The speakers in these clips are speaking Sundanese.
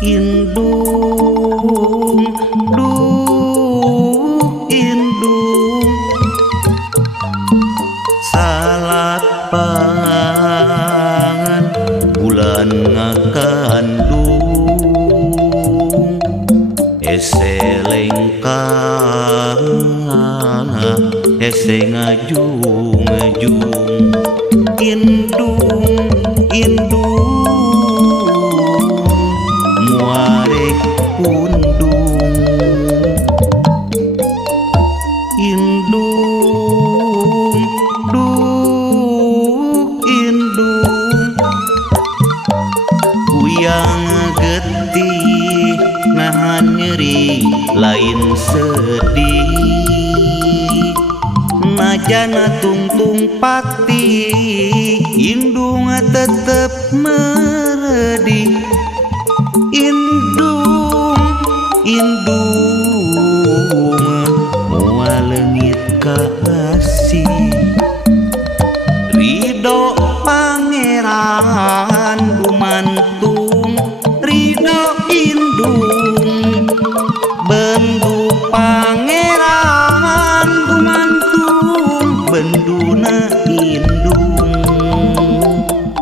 Indung, indung, salapangan bulan ngakandung, eselengkang, ese ngajung, indung, indung. Undung, indung, indung, kuyang getih nahan nyeri lain sedih, najana tungtung pati indung tetep meredih. Indung, indung, moal leungit kasih, ridho pangeran gumantung, ridho indung, bendu pangeran gumantung, benduna indung,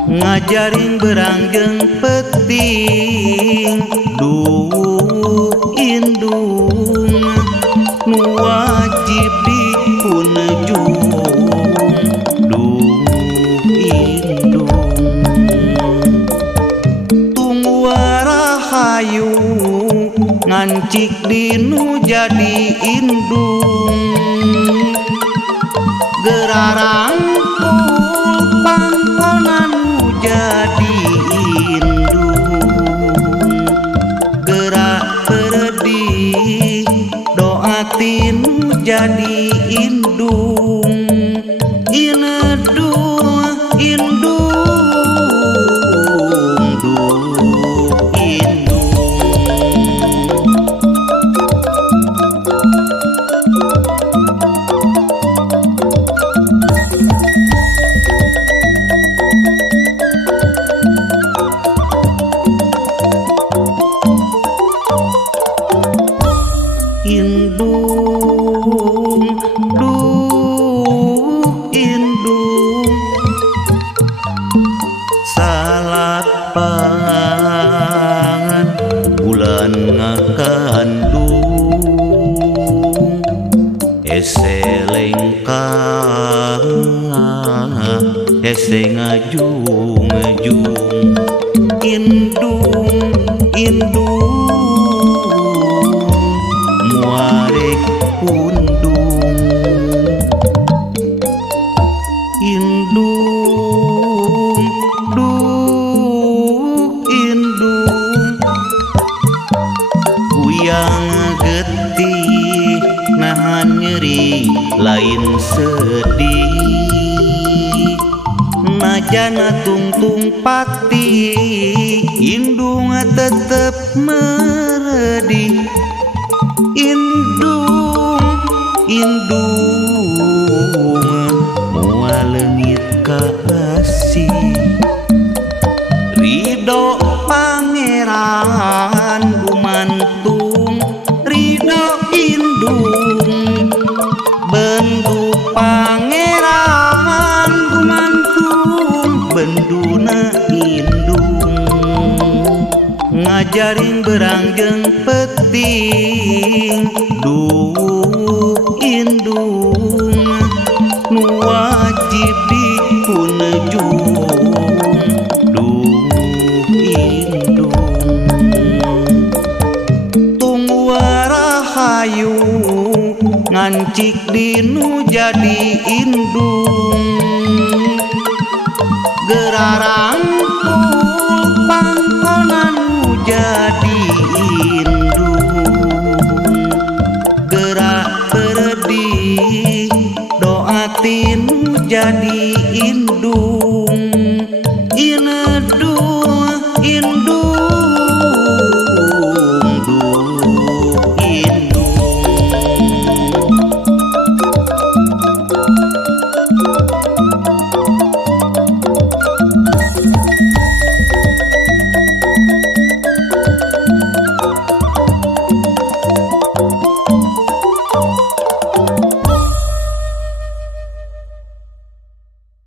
ngajarin berangjeng peting, duh indung, nu wajib dipunjung, duh indung, tunggu rahayu ngancik dinu jadi indung, gerarangkul pangkonan jadi indung, gerak berdih doatin jadi indung, inedung, indung, duh indung. Indung, indung, salapangan bulan ngakandung, eselengkang, ese ngajung, indung, indung, muarek undung, indung, indung, kuyang getih nahan nyeri lain sedih, najana tungtung pati indung tetep meredih. Indung, indung, moal leungit kasih, ridho pangeran gumantung, ridho indung, bendu pangeran gumantung, benduna indung, ngajarin berangjeng peting, duh indung, nu wajib dipunjung, duh indung, tunggu rahayu ngancik dinu jadi indung, gerarangkul pangkonan jadi aduh indung